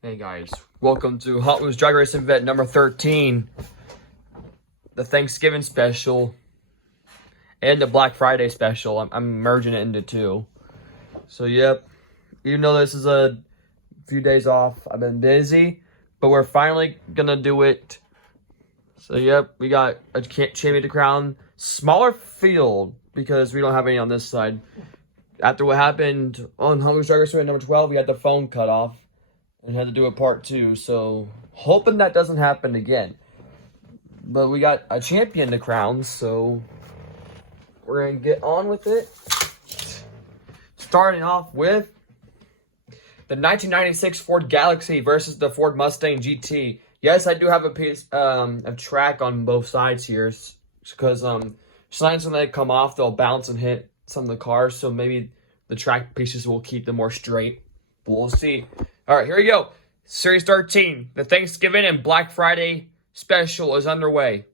Hey guys, welcome to Hot Wheels Drag Racing Vet number 13, the Thanksgiving special, and the Black Friday special. I'm merging it into two. So yep, even though this is a few days off, I've been busy, but we're finally gonna do it. So yep, we got a Champion to Crown, smaller field because we don't have any on this side. After what happened on Hot Wheels Drag Racing Vet number 12, we had the phone cut off and had to do a part 2, so hoping that doesn't happen again. But we got a champion to crown, so we're gonna get on with it. Starting off with the 1996 Ford Galaxy versus the Ford Mustang GT. Yes, I do have a piece of track on both sides here, because sometimes when they come off, they'll bounce and hit some of the cars, so maybe the track pieces will keep them more straight. But we'll see. All right, here we go. Series 13, the Thanksgiving and Black Friday special is underway.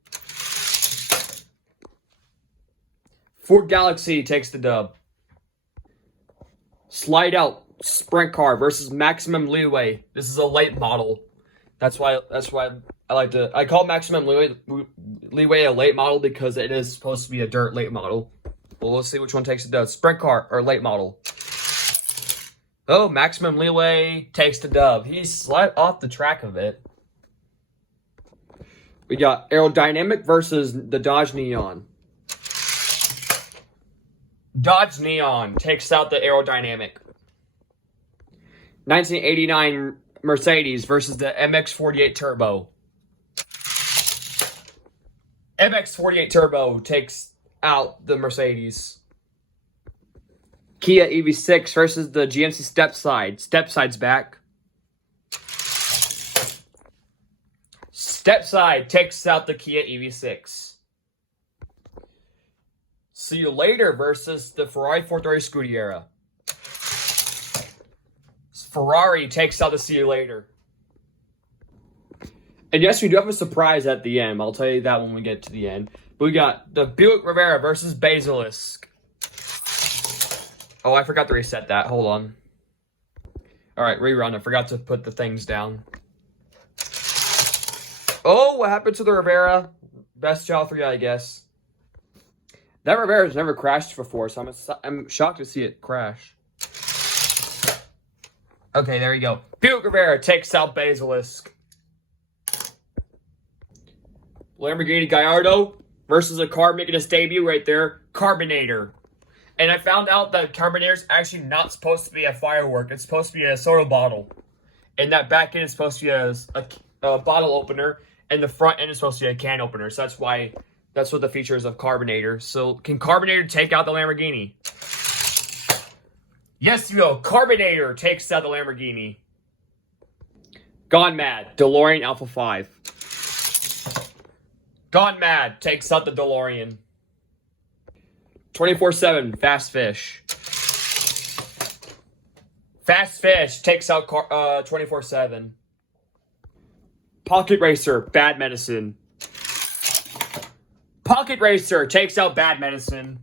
Ford Galaxy takes the dub. Slide Out Sprint Car versus Maximum Leeway. This is a late model. That's why I call Maximum Leeway a late model, because it is supposed to be a dirt late model. Well, we'll see which one takes the dub. Sprint Car or late model. Oh, Maximum Leeway takes the dub. He's slid off the track of it. We got Aerodynamic versus the Dodge Neon. Dodge Neon takes out the Aerodynamic. 1989 Mercedes versus the MX-48 Turbo. MX-48 Turbo takes out the Mercedes. Kia EV6 versus the GMC Stepside. Stepside's back. Stepside takes out the Kia EV6. See You Later versus the Ferrari 430 Scuderia. Ferrari takes out the See You Later. And yes, we do have a surprise at the end. I'll tell you that when we get to the end. But we got the Buick Rivera versus Basilisk. Oh, I forgot to reset that. Hold on. All right, rerun. I forgot to put the things down. Oh, what happened to the Rivera? Best child for you, I guess. That Rivera's never crashed before, so I'm shocked to see it crash. Okay, there you go. Buick Rivera takes out Basilisk. Lamborghini Gallardo versus a car making its debut right there, Carbinator. And I found out that Carbinator's actually not supposed to be a firework. It's supposed to be a soda bottle. And that back end is supposed to be a bottle opener. And the front end is supposed to be a can opener. So that's what the features of Carbinator. So can Carbinator take out the Lamborghini? Yes, you go. Carbinator takes out the Lamborghini. Gone Mad, DeLorean Alpha 5. Gone Mad takes out the DeLorean. 24/7 Fast Fish. Fast Fish takes out 24/7. Pocket Racer, Bad Medicine. Pocket Racer takes out Bad Medicine.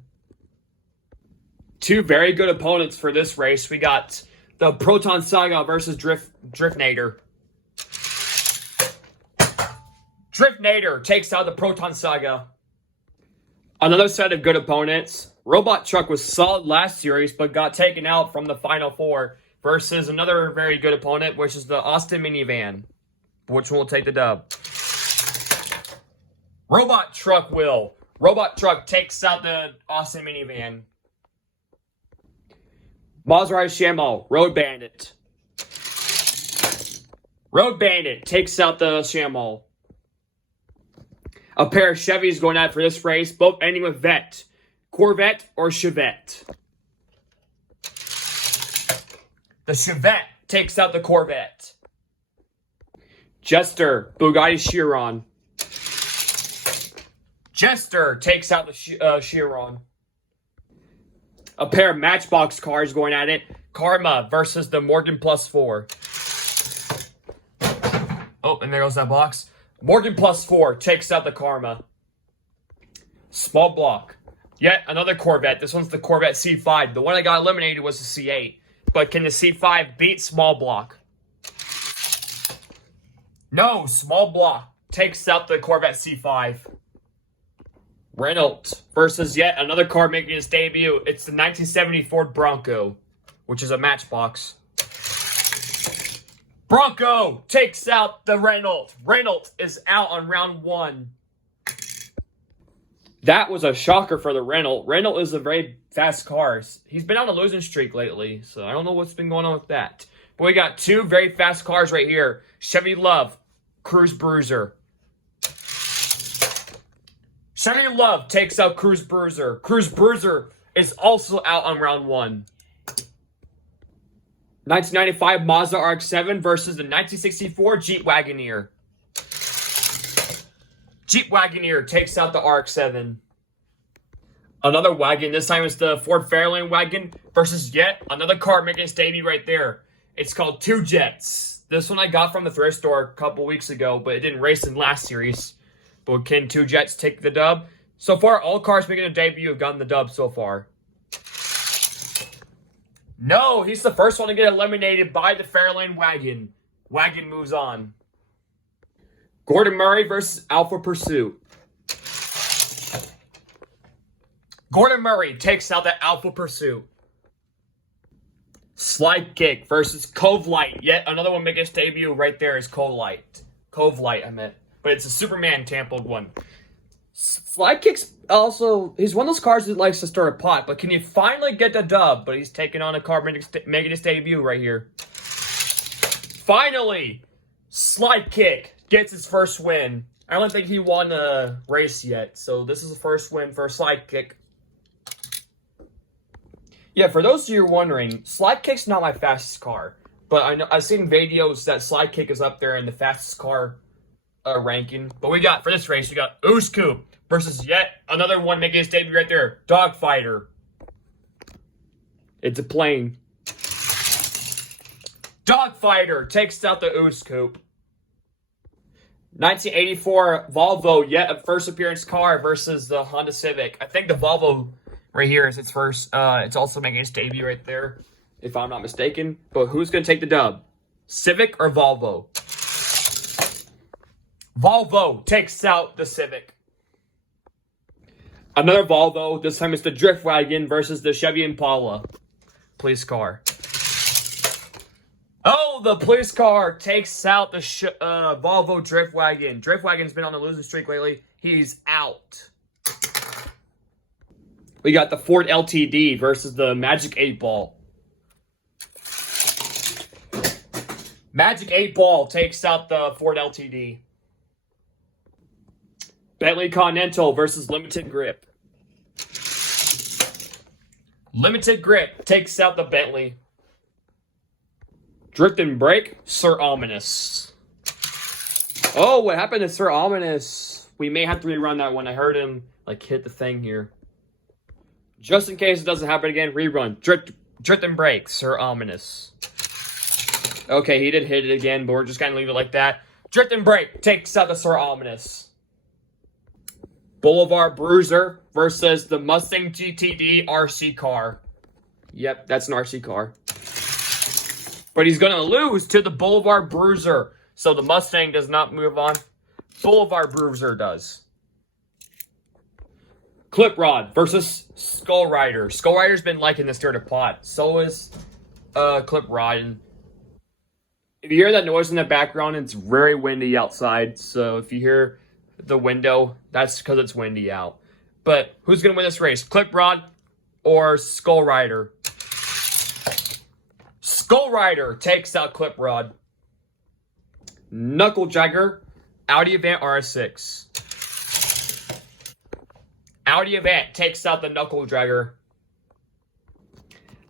Two very good opponents for this race. We got the Proton Saga versus Driftnator. Driftnator takes out the Proton Saga. Another set of good opponents. Robot Truck was solid last series, but got taken out from the Final Four versus another very good opponent, which is the Austin Minivan. Which one will take the dub? Robot Truck will. Robot Truck takes out the Austin Minivan. Maserati Shamall, Road Bandit. Road Bandit takes out the Shamall. A pair of Chevys going out for this race, both ending with Vet. Corvette or Chevette. The Chevette takes out the Corvette. Jester, Bugatti Chiron. Jester takes out the Chiron. A pair of Matchbox cars going at it. Karma versus the Morgan Plus 4. Oh, and there goes that box. Morgan Plus 4 takes out the Karma. Small block. Yet another Corvette. This one's the Corvette C5. The one that got eliminated was the C8. But can the C5 beat small block? No, small block takes out the Corvette C5. Renault versus yet another car making its debut. It's the 1970 Ford Bronco, which is a Matchbox. Bronco takes out the Renault. Renault is out on round 1. That was a shocker for the Renault. Renault is a very fast car. He's been on a losing streak lately, so I don't know what's been going on with that. But we got 2 very fast cars right here. Chevy Love, Cruise Bruiser. Chevy Love takes out Cruise Bruiser. Cruise Bruiser is also out on round 1. 1995 Mazda RX-7 versus the 1964 Jeep Wagoneer. Jeep Wagoneer takes out the RX-7. Another wagon. This time it's the Ford Fairlane wagon versus yet another car making its debut right there. It's called Two Jets. This one I got from the thrift store a couple weeks ago, but it didn't race in last series. But can Two Jets take the dub? So far, all cars making a debut have gotten the dub so far. No, he's the first one to get eliminated by the Fairlane wagon. Wagon moves on. Gordon Murray versus Alpha Pursuit. Gordon Murray takes out the Alpha Pursuit. Slide Kick versus Cove Light. Yet another one making its debut right there is Cove Light. Cove Light, I meant. But it's a Superman tampered one. Slide Kick's also, he's one of those cars that likes to start a pot, but can you finally get the dub? But he's taking on a car making his debut right here. Finally, Slide Kick gets his first win. I don't think he won a race yet, so this is the first win for Slide Kick. Yeah, for those of you wondering, Slide Kick's not my fastest car, but I know I've seen videos that Slide Kick is up there in the fastest car ranking. But we got, for this race, we got Ooze Coupe versus yet another one making his debut right there, Dogfighter. It's a plane. Dogfighter takes out the Ooze Coupe. 1984 Volvo, yet a first appearance car versus the Honda Civic. I think the Volvo right here is its first. It's also making its debut right there, if I'm not mistaken. But who's going to take the dub? Civic or Volvo? Volvo takes out the Civic. Another Volvo. This time it's the Drift Wagon versus the Chevy Impala. Police car. Oh, the police car takes out the Volvo Drift Wagon. Drift Wagon's been on a losing streak lately. He's out. We got the Ford LTD versus the Magic 8 Ball. Magic 8 Ball takes out the Ford LTD. Bentley Continental versus Limited Grip. Limited Grip takes out the Bentley. Drift and Brake, Sir Ominous. Oh, what happened to Sir Ominous? We may have to rerun that one. I heard him like hit the thing here. Just in case it doesn't happen again, rerun. Drift and Brake, Sir Ominous. Okay, he did hit it again, but we're just gonna leave it like that. Drift and Brake takes out the Sir Ominous. Boulevard Bruiser versus the Mustang GTD RC car. Yep, that's an RC car. But he's going to lose to the Boulevard Bruiser. So the Mustang does not move on. Boulevard Bruiser does. Clip Rod versus Skull Rider. Skull Rider's been liking this dirt pot. So is Clip Rod. And if you hear that noise in the background, it's very windy outside. So if you hear the window, that's because it's windy out. But who's going to win this race? Clip Rod or Skull Rider? Skull Rider takes out Clip Rod. Knuckle Jagger, Audi Avant RS6. Audi Avant takes out the Knuckle Dragger.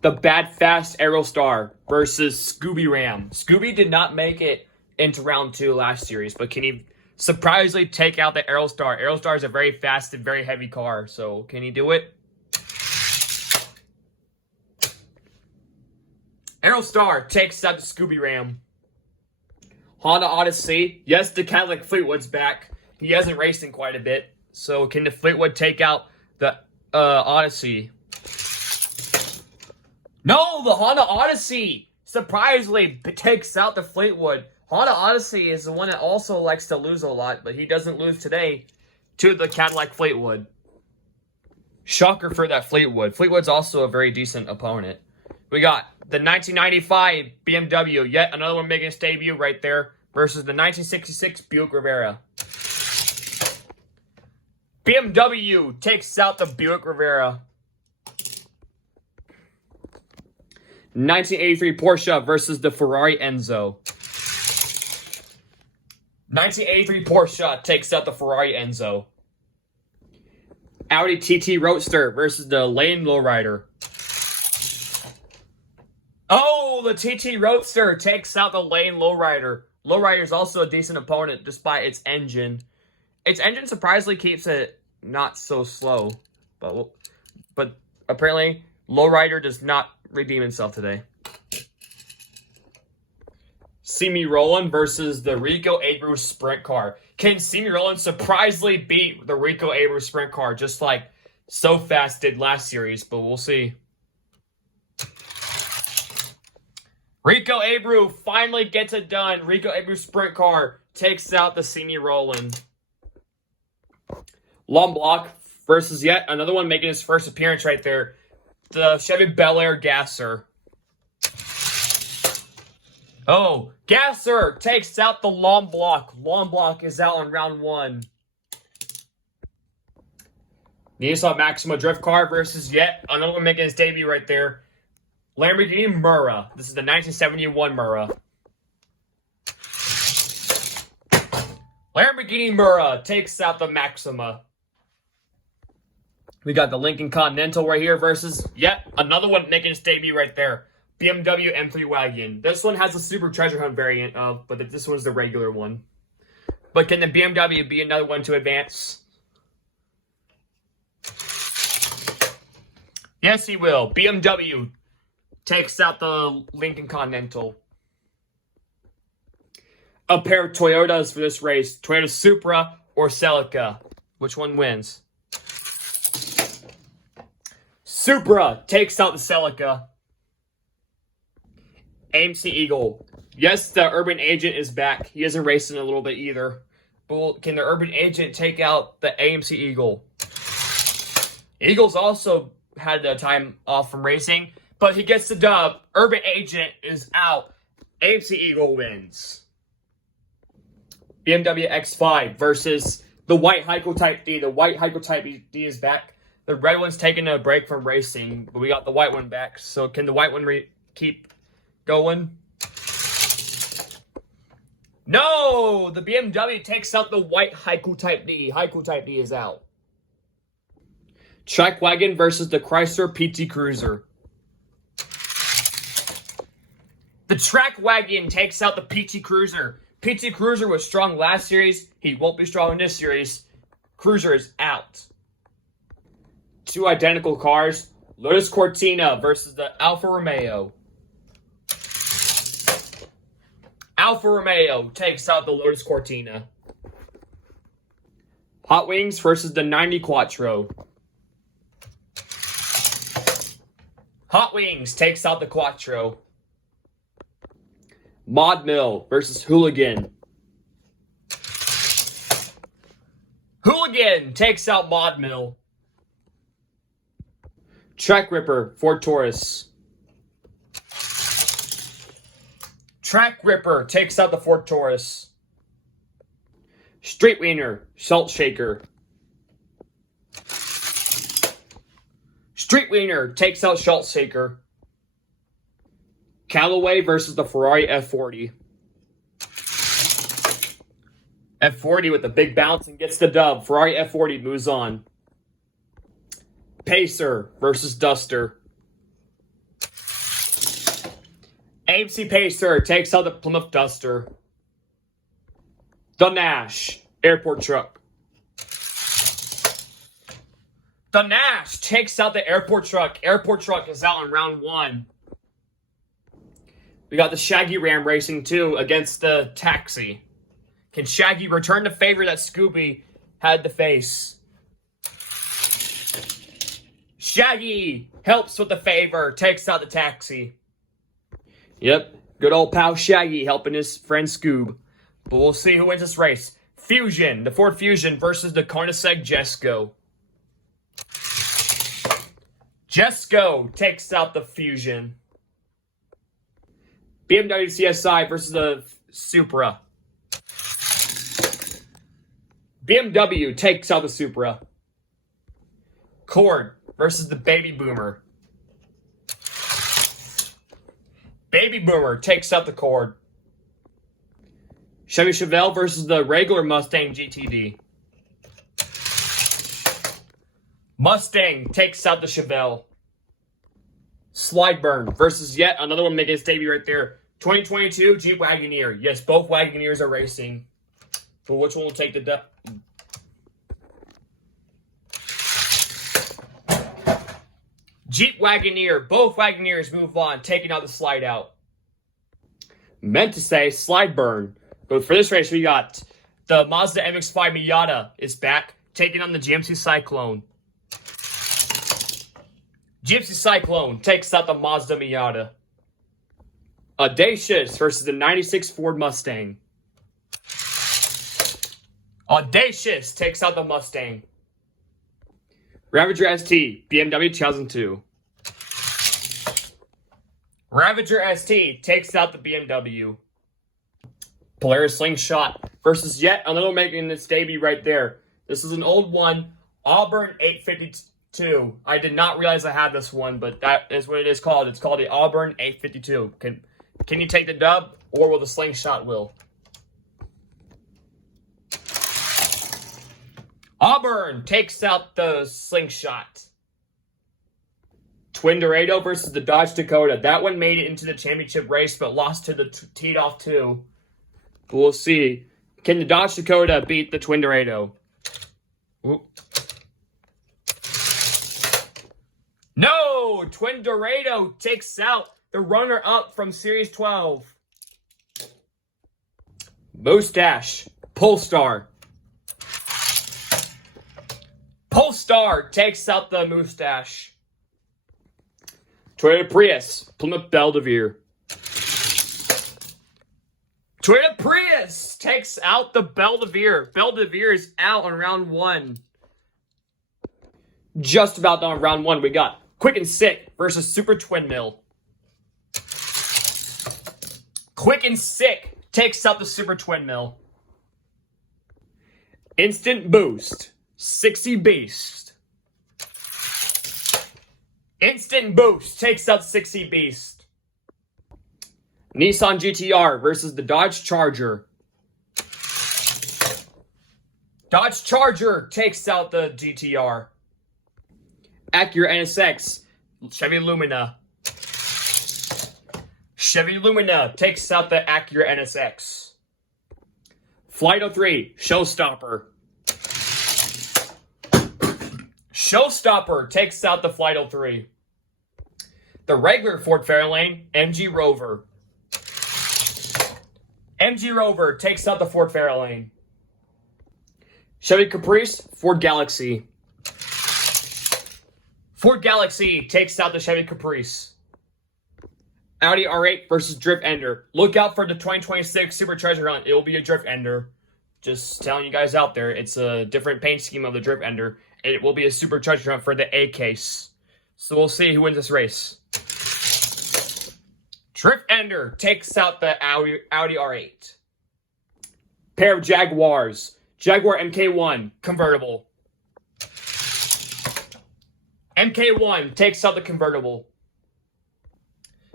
The Bad Fast Aerostar versus Scooby Ram. Scooby did not make it into round 2 last series, but can he surprisingly take out the Aerostar? Aerostar is a very fast and very heavy car, so can he do it? Aerostar takes out the Scooby Ram. Honda Odyssey. Yes, the Cadillac Fleetwood's back. He hasn't raced in quite a bit. So can the Fleetwood take out the Odyssey? No, the Honda Odyssey surprisingly takes out the Fleetwood. Honda Odyssey is the one that also likes to lose a lot, but he doesn't lose today to the Cadillac Fleetwood. Shocker for that Fleetwood. Fleetwood's also a very decent opponent. We got the 1995 BMW, yet another one making its debut right there, versus the 1966 Buick Rivera. BMW takes out the Buick Rivera. 1983 Porsche versus the Ferrari Enzo. 1983 Porsche takes out the Ferrari Enzo. Audi TT Roadster versus the Lane Lowrider. Oh, the TT Roadster takes out the Lane Lowrider. Lowrider is also a decent opponent despite its engine. Its engine surprisingly keeps it not so slow. But apparently, Lowrider does not redeem himself today. Simi Roland versus the Rico Abreu Sprint Car. Can Simi Roland surprisingly beat the Rico Abreu Sprint Car just like So Fast did last series? But we'll see. Rico Abreu finally gets it done. Rico Abreu Sprint Car takes out the Simi Roland. Lomblock versus yet another one making his first appearance right there. The Chevy Bel Air Gasser. Oh, Gasser takes out the Lomblock. Lomblock is out on round 1. Nissan Maxima Drift Car versus yet another one making his debut right there. Lamborghini Murra. This is the 1971 Murra. Lamborghini Murra takes out the Maxima. We got the Lincoln Continental right here versus yet another one making its debut right there. BMW M3 Wagon. This one has a Super Treasure Hunt variant of, but this one's the regular one. But can the BMW be another one to advance? Yes, he will. BMW takes out the Lincoln Continental. A pair of Toyotas for this race. Toyota Supra or Celica. Which one wins? Supra takes out the Celica. AMC Eagle. Yes, the Urban Agent is back. He hasn't raced in a little bit either. But can the Urban Agent take out the AMC Eagle? Eagles also had a time off from racing, but he gets the dub. Urban Agent is out. AMC Eagle wins. BMW X5 versus the White Heiko Type D. The White Heiko Type D is back. The red one's taking a break from racing, but we got the white one back. So can the white one keep going? No! The BMW takes out the White Heiko Type D. Heiko Type D is out. Track Wagon versus the Chrysler PT Cruiser. The Track Wagon takes out the PT Cruiser. PT Cruiser was strong last series. He won't be strong in this series. Cruiser is out. Two identical cars. Lotus Cortina versus the Alfa Romeo. Alfa Romeo takes out the Lotus Cortina. Hot Wings versus the 90 Quattro. Hot Wings takes out the Quattro. Mod Mill versus Hooligan. Hooligan takes out Mod Mill. Track Ripper, Ford Taurus. Track Ripper takes out the Ford Taurus. Street Wiener, Salt Shaker. Street Wiener takes out Salt Shaker. Callaway versus the Ferrari F40. F40 with a big bounce and gets the dub. Ferrari F40 moves on. Pacer versus Duster. AMC Pacer takes out the Plymouth Duster. The Nash Airport Truck. The Nash takes out the Airport Truck. Airport Truck is out in round 1. We got the Shaggy Ram Racing 2 against the Taxi. Can Shaggy return the favor that Scooby had to face? Shaggy helps with the favor, takes out the Taxi. Yep, Good old pal Shaggy helping his friend Scoob. But we'll see who wins this race. Fusion, the Ford Fusion versus the Koenigsegg Jesko. Jesko takes out the Fusion. BMW CSI versus the Supra. BMW takes out the Supra. Cord versus the Baby Boomer. Baby Boomer takes out the Cord. Chevy Chevelle versus the regular Mustang GTD. Mustang takes out the Chevelle. Slideburn versus yet another one making its debut right there. 2022 Jeep Wagoneer. Yes, both Wagoneers are racing. But which one will take the Jeep Wagoneer. Both Wagoneers move on, taking out the slide out. Meant to say Slideburn. But for this race, we got the Mazda MX-5 Miata is back, taking on the GMC Cyclone. GMC Cyclone takes out the Mazda Miata. Audacious versus the 96 Ford Mustang. Audacious takes out the Mustang. Ravager ST, BMW 2002. Ravager ST takes out the BMW. Polaris Slingshot versus yet another one making its debut right there. This is an old one, Auburn 852. I did not realize I had this one, but that is what it is called. It's called the Auburn 852. Can you take the dub, or will the Slingshot will? Auburn takes out the Slingshot. Twin Dorado versus the Dodge Dakota. That one made it into the championship race, but lost to the teed off 2. But we'll see. Can the Dodge Dakota beat the Twin Dorado? Ooh. No! Twin Dorado takes out the runner-up from Series 12. Mustache. Polestar. Polestar takes out the Mustache. Toyota Prius. Plymouth Belvedere. Toyota Prius takes out the Belvedere. Belvedere is out on round 1. Just about done on round 1. We got Quick and Sick versus Super Twin Mill. Quick and Sick takes out the Super Twin Mill. Instant Boost. 60 Beast. Instant Boost takes out 60 Beast. Nissan GTR versus the Dodge Charger. Dodge Charger takes out the GTR. Acura NSX. Chevy Lumina. Chevy Lumina takes out the Acura NSX. Flight 03, Showstopper. Showstopper takes out the Flight 03. The regular Ford Fairlane, MG Rover. MG Rover takes out the Ford Fairlane. Chevy Caprice, Ford Galaxy. Ford Galaxy takes out the Chevy Caprice. Audi R8 versus Drift Ender. Look out for the 2026 Super Treasure Hunt. It will be a Drift Ender. Just telling you guys out there, it's a different paint scheme of the Drift Ender. It will be a Super Treasure Hunt for the A case. So we'll see who wins this race. Drift Ender takes out the Audi R8. Pair of Jaguars. Jaguar MK1 convertible. MK1 takes out the convertible.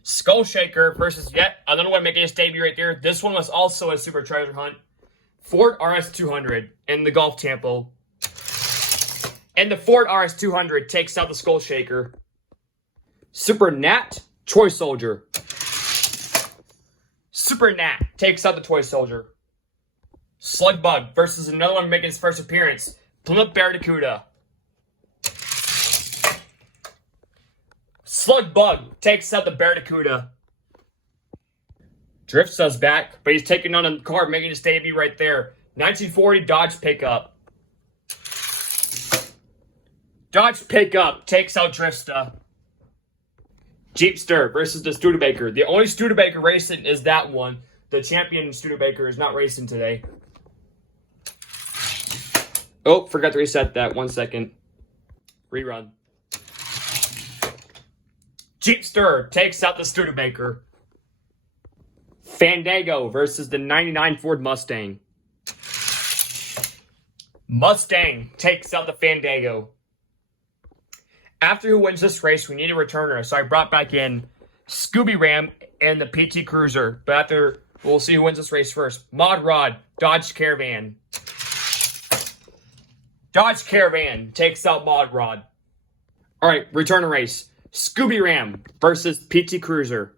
Skull Shaker versus yet another one making its debut right there. This one was also a Super Treasure Hunt. Ford RS200 and the Golf Tempo. And the Ford RS200 takes out the Skull Shaker. Super Nat, Toy Soldier. Super Nat takes out the Toy Soldier. Slug Bug versus another one making its first appearance. Plymouth Barracuda. Slug Bug takes out the Barracuda. Driftsta's back, but he's taking on a car making his debut right there. 1940 Dodge Pickup. Dodge Pickup takes out Driftsta. Jeepster versus the Studebaker. The only Studebaker racing is that one. The champion Studebaker is not racing today. Oh, forgot to reset that. 1 second. Rerun. Jeepster takes out the Studebaker. Fandango versus the 99 Ford Mustang. Mustang takes out the Fandango. After who wins this race, we need a returner. So I brought back in Scooby Ram and the PT Cruiser. But after, we'll see who wins this race first. Mod Rod, Dodge Caravan. Dodge Caravan takes out Mod Rod. All right, returner race. Scooby Ram versus PT Cruiser.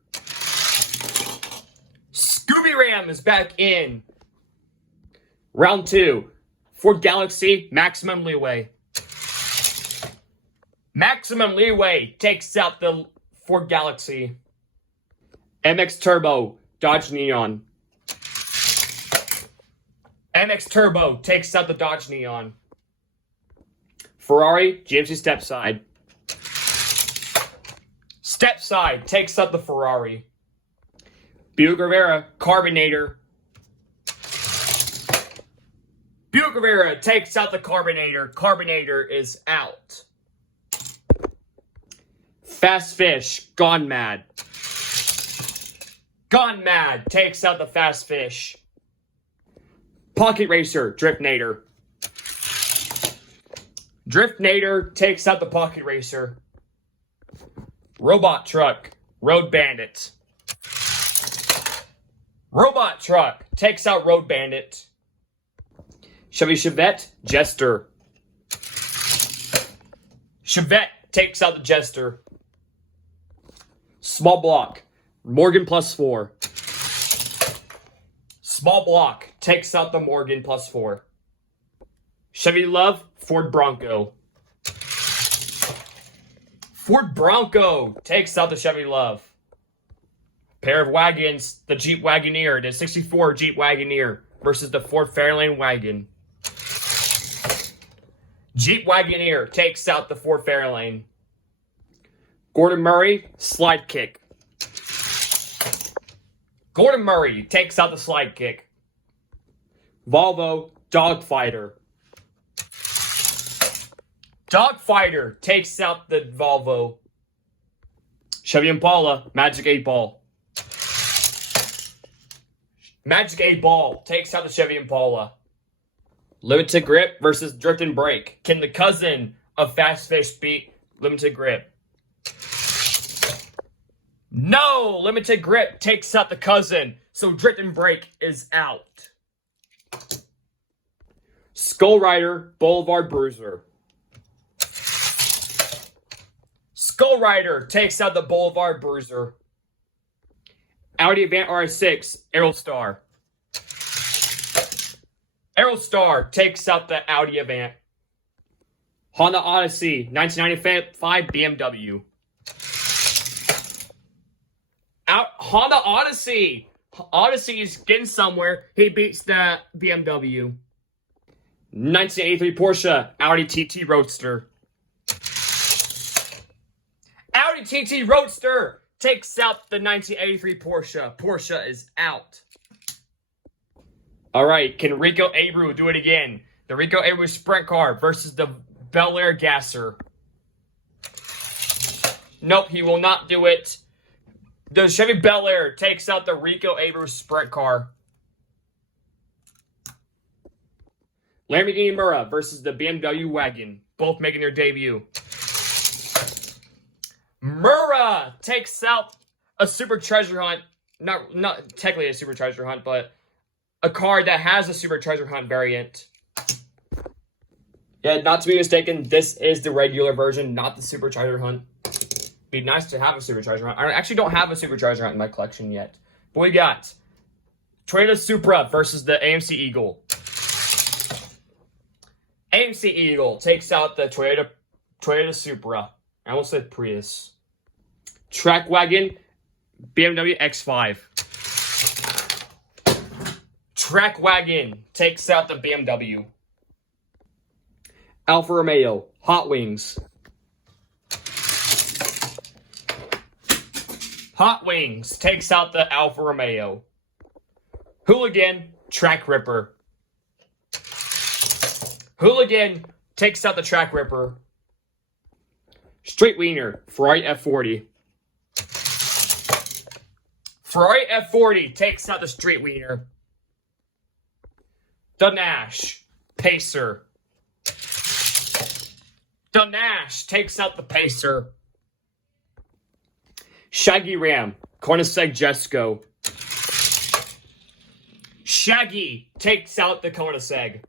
Scooby Ram is back in. Round 2. Ford Galaxy, Maximum Leeway. Maximum Leeway takes out the Ford Galaxy. MX Turbo, Dodge Neon. MX Turbo takes out the Dodge Neon. Ferrari, GMC Stepside. Stepside takes out the Ferrari. Buick Rivera, Carbonator. Buick Rivera takes out the Carbonator. Carbonator is out. Fast Fish, Gone Mad. Gone Mad takes out the Fast Fish. Pocket Racer, Driftnator. Driftnator takes out the Pocket Racer. Robot Truck, Road Bandit. Robot Truck takes out Road Bandit. Chevy Chevette, Jester. Chevette takes out the Jester. Small Block, Morgan Plus 4. Small Block takes out the Morgan Plus 4. Chevy Love, Ford Bronco. Ford Bronco takes out the Chevy Love. Pair of wagons, the Jeep Wagoneer, the 64 Jeep Wagoneer versus the Ford Fairlane Wagon. Jeep Wagoneer takes out the Ford Fairlane. Gordon Murray, Slide Kick. Gordon Murray takes out the Slide Kick. Volvo, Dogfighter. Dogfighter takes out the Volvo. Chevy Impala, Magic 8 Ball. Magic 8 Ball takes out the Chevy Impala. Limited Grip versus Drift and Brake. Can the cousin of Fast Fish beat Limited Grip? No! Limited Grip takes out the cousin, so Drift and Brake is out. Skull Rider, Boulevard Bruiser. Skull Rider takes out the Boulevard Bruiser. Audi Avant RS6, Aerostar. Aerostar takes out the Audi Avant. Honda Odyssey, 1995 BMW. Honda Odyssey. Odyssey is getting somewhere. He beats the BMW. 1983 Porsche, Audi TT Roadster. Audi TT Roadster takes out the 1983 Porsche. Porsche is out. All right, can Rico Abreu do it again? The Rico Abreu Sprint Car versus the Bel Air Gasser. Nope, he will not do it. The Chevy Bel Air takes out the Rico Abreu Sprint Car. Lamborghini Mura versus the BMW Wagon. Both making their debut. Mura takes out a Super Treasure Hunt. Not technically a Super Treasure Hunt, but a car that has a Super Treasure Hunt variant. Yeah, not to be mistaken, this is the regular version, not the Super Treasure Hunt. Be nice to have a Super Treasure Hunt. I actually don't have a Super Treasure Hunt in my collection yet. But we got Toyota Supra versus the AMC Eagle. AMC Eagle takes out the Toyota Supra. I almost said Prius. Track Wagon, BMW X5. Track Wagon takes out the BMW. Alfa Romeo, Hot Wings. Hot Wings takes out the Alfa Romeo. Hooligan, Track Ripper. Hooligan takes out the Track Ripper. Straight Wiener, Ferrari F40. Ferrari F40 takes out the Straight Wiener. The Nash, Pacer. The Nash takes out the Pacer. Shaggy Ram, Koenigsegg Jesko. Shaggy takes out the Koenigsegg.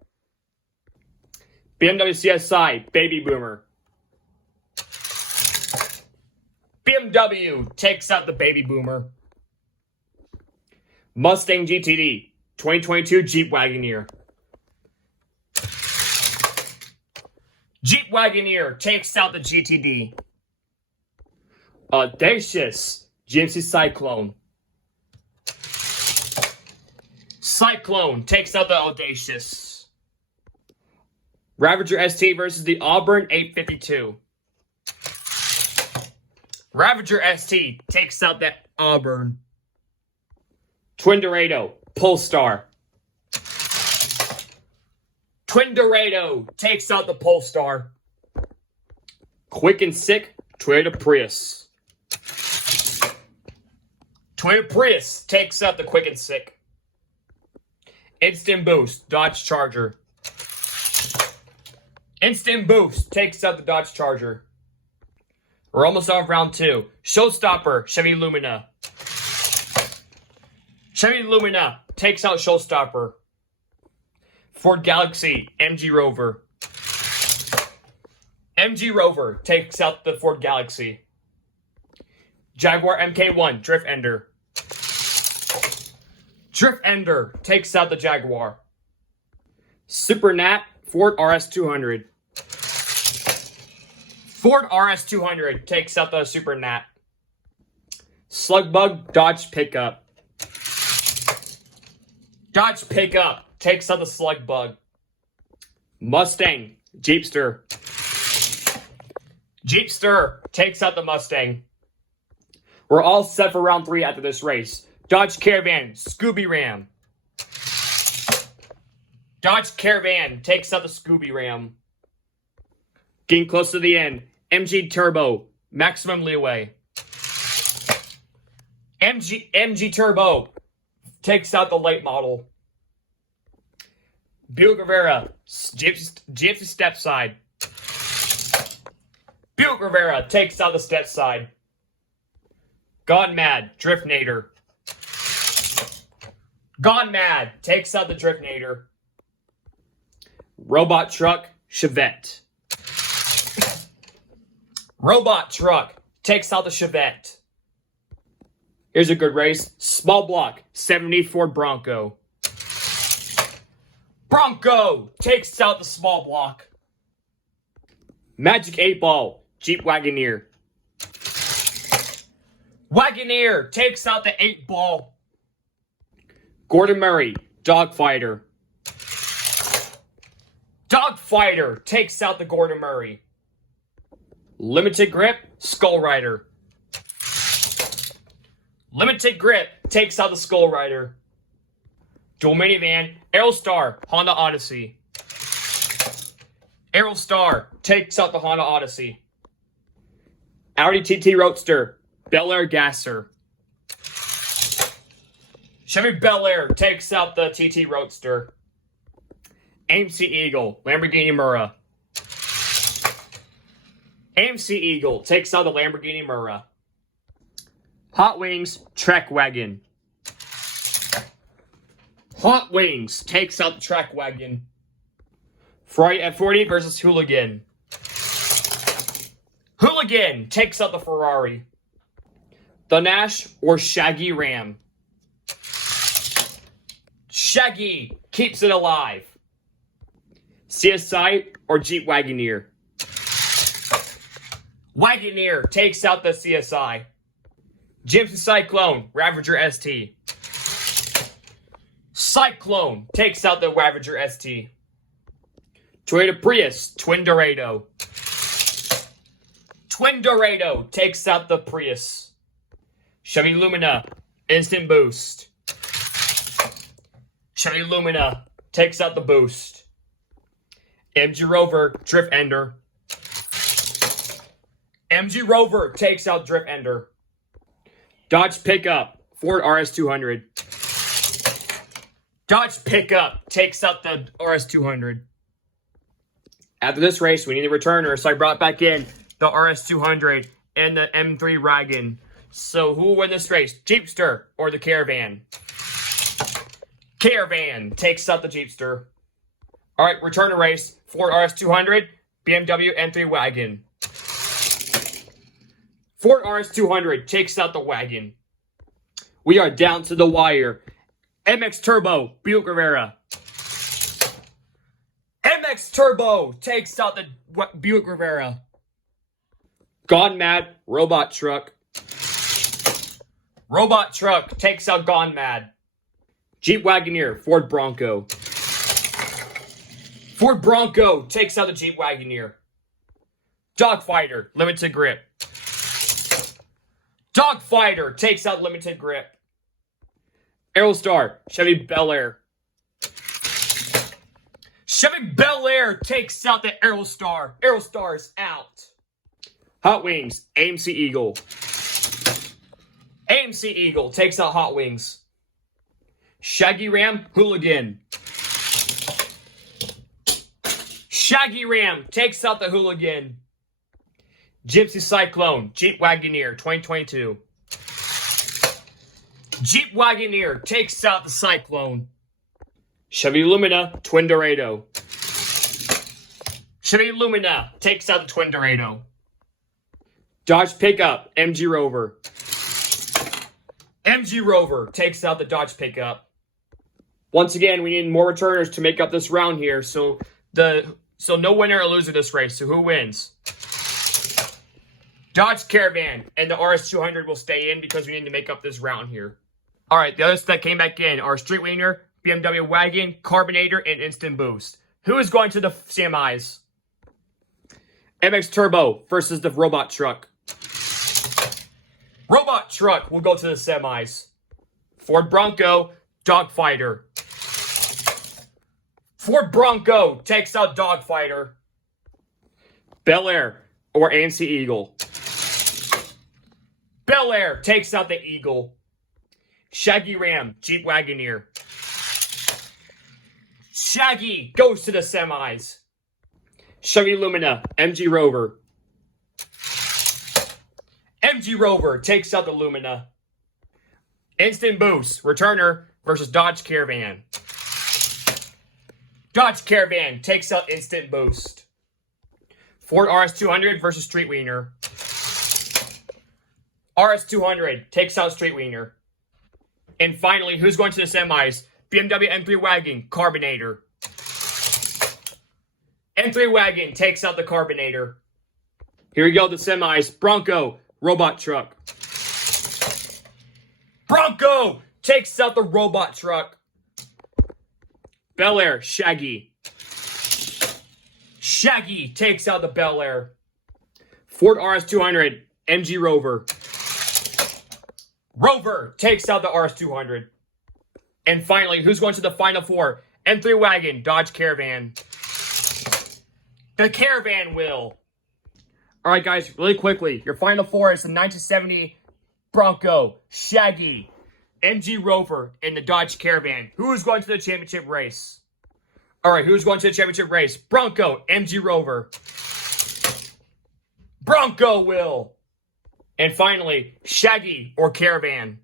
BMW CSI, Baby Boomer. BMW takes out the Baby Boomer. Mustang GTD, 2022 Jeep Wagoneer. Jeep Wagoneer takes out the GTD. Audacious, GMC Cyclone. Cyclone takes out the Audacious. Ravager ST versus the Auburn 852. Ravager ST takes out that Auburn. Twin Dorado, Polestar. Twin Dorado takes out the Polestar. Quick and Sick, Toyota Prius. Toyota Prius takes out the Quick and Sick. Instant Boost, Dodge Charger. Instant Boost takes out the Dodge Charger. We're almost off round 2. Showstopper, Chevy Lumina. Chevy Lumina takes out Showstopper. Ford Galaxy, MG Rover. MG Rover takes out the Ford Galaxy. Jaguar MK1, Drift Ender. Drift Ender takes out the Jaguar. Super Nat, Ford RS200. Ford RS200 takes out the Super Nat. Slugbug, Dodge Pickup. Dodge Pickup takes out the Slugbug. Mustang, Jeepster. Jeepster takes out the Mustang. We're all set for round 3 after this race. Dodge Caravan, Scooby Ram. Dodge Caravan takes out the Scooby Ram. Getting close to the end. MG Turbo, Maximum Leeway. MG Turbo takes out the late model. Buick Rivera, Gypsy Step Side. Buick Rivera takes out the Step Side. Gone Mad, Driftnator. Gone Mad takes out the Driftnator. Robot Truck, Chevette. Robot Truck takes out the Chevette. Here's a good race. Small Block, 70 Ford Bronco. Bronco takes out the Small Block. Magic 8 Ball, Jeep Wagoneer. Wagoneer takes out the 8 Ball. Gordon Murray, Dogfighter. Dogfighter takes out the Gordon Murray. Limited Grip, Skull Rider. Limited Grip takes out the Skull Rider. Dual Minivan, Aerostar, Honda Odyssey. Aerostar takes out the Honda Odyssey. Audi TT Roadster, Bel Air Gasser. Chevy Bel Air takes out the TT Roadster. AMC Eagle, Lamborghini Murra. AMC Eagle takes out the Lamborghini Murra. Hot Wings, Trek Wagon. Hot Wings takes out the Trek Wagon. Ferrari F40 versus Hooligan. Hooligan takes out the Ferrari. The Nash or Shaggy Ram. Shaggy keeps it alive. CSI or Jeep Wagoneer. Wagoneer takes out the CSI. GMC Cyclone, Ravager ST. Cyclone takes out the Ravager ST. Toyota Prius, Twin Dorado. Twin Dorado takes out the Prius. Chevy Lumina, instant boost. Chevy Lumina takes out the boost. MG Rover, drift ender. MG Rover takes out drift ender. Dodge Pickup, Ford RS200. Dodge Pickup takes out the RS200. After this race, we need a returner, so I brought back in the RS200 and the M3 wagon. So who will win this race, Jeepster or the Caravan? Caravan takes out the Jeepster. All right, return to race. Ford RS200, BMW M3 wagon. Ford RS200 takes out the wagon. We are down to the wire. MX Turbo, Buick Rivera. MX Turbo takes out the Buick Rivera. Gone Mad, Robot Truck. Robot Truck takes out Gone Mad. Jeep Wagoneer, Ford Bronco. Ford Bronco takes out the Jeep Wagoneer. Dogfighter, Limited Grip. Dogfighter takes out Limited Grip. Aerostar, Chevy Bel Air. Chevy Bel Air takes out the Aerostar. Aerostar's out. Hot Wings, AMC Eagle. AMC Eagle takes out Hot Wings. Shaggy Ram, Hooligan. Shaggy Ram takes out the Hooligan. Gypsy Cyclone, Jeep Wagoneer, 2022. Jeep Wagoneer takes out the Cyclone. Chevy Lumina, Twin Dorado. Chevy Lumina takes out the Twin Dorado. Dodge Pickup, MG Rover. MG Rover takes out the Dodge Pickup. Once again, we need more returners to make up this round here, so no winner or loser this race. So who wins? Dodge Caravan and the RS200 will stay in because we need to make up this round here. All right, the others that came back in are Street Wiener, BMW Wagon, Carbinator, and Instant Boost. Who is going to the semis? MX Turbo versus the Robot Truck. Robot Truck will go to the semis. Ford Bronco, Dogfighter. Ford Bronco takes out Dogfighter. Bel Air or AMC Eagle. Bel Air takes out the Eagle. Shaggy Ram, Jeep Wagoneer. Shaggy goes to the semis. Chevy Lumina, MG Rover. MG Rover takes out the Lumina. Instant Boost, returner versus Dodge Caravan. Dodge Caravan takes out Instant Boost. Ford RS200 versus Street Wiener. RS200 takes out Street Wiener. And finally, who's going to the semis? BMW M3 Wagon, Carbinator. M3 Wagon takes out the Carbinator. Here we go, the semis. Bronco, Robot Truck. Bronco takes out the Robot Truck. Bel Air, Shaggy. Shaggy takes out the Bel Air. Ford RS200, MG Rover. Rover takes out the RS200. And finally, who's going to the final four? M3 Wagon, Dodge Caravan. The Caravan will. All right, guys, really quickly. Your final four is the 1970 Bronco, Shaggy, MG Rover, and the Dodge Caravan. Who is going to the championship race? All right, who's going to the championship race? Bronco, MG Rover. Bronco will. And finally, Shaggy or Caravan.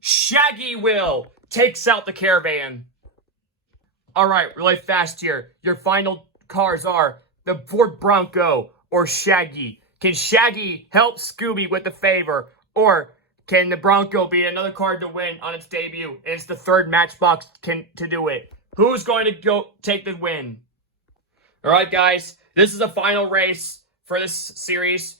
Shaggy will takes out the Caravan. All right, really fast here. Your final cars are the Ford Bronco or Shaggy. Can Shaggy help Scooby with the favor? Or can the Bronco be another car to win on its debut? And it's the third Matchbox to do it. Who's going to go take the win? All right, guys. This is the final race for this series.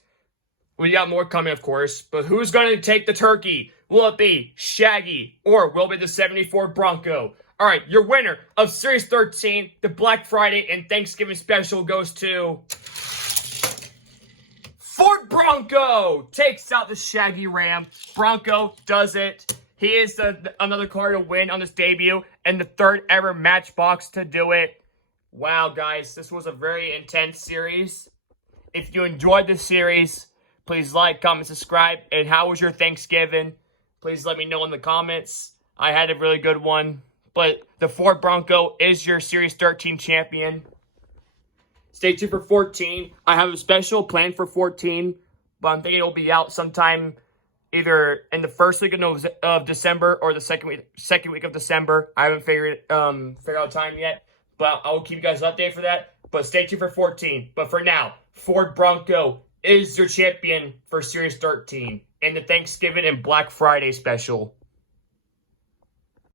We got more coming, of course. But who's going to take the turkey? Will it be Shaggy or will it be the 74 Bronco? All right, your winner of Series 13, the Black Friday and Thanksgiving special goes to Ford Bronco takes out the Shaggy Ram. Bronco does it. He is another car to win on his debut and the third ever Matchbox to do it. Wow, guys, this was a very intense series. If you enjoyed this series, please like, comment, subscribe. And how was your Thanksgiving? Please let me know in the comments. I had a really good one. But the Ford Bronco is your Series 13 champion. Stay tuned for 14. I have a special plan for 14, but I'm thinking it'll be out sometime either in the first week of December or the second week of December. I haven't figured out time yet, but I'll keep you guys updated for that. But stay tuned for 14. But for now, Ford Bronco is your champion for Series 13 in the Thanksgiving and Black Friday special.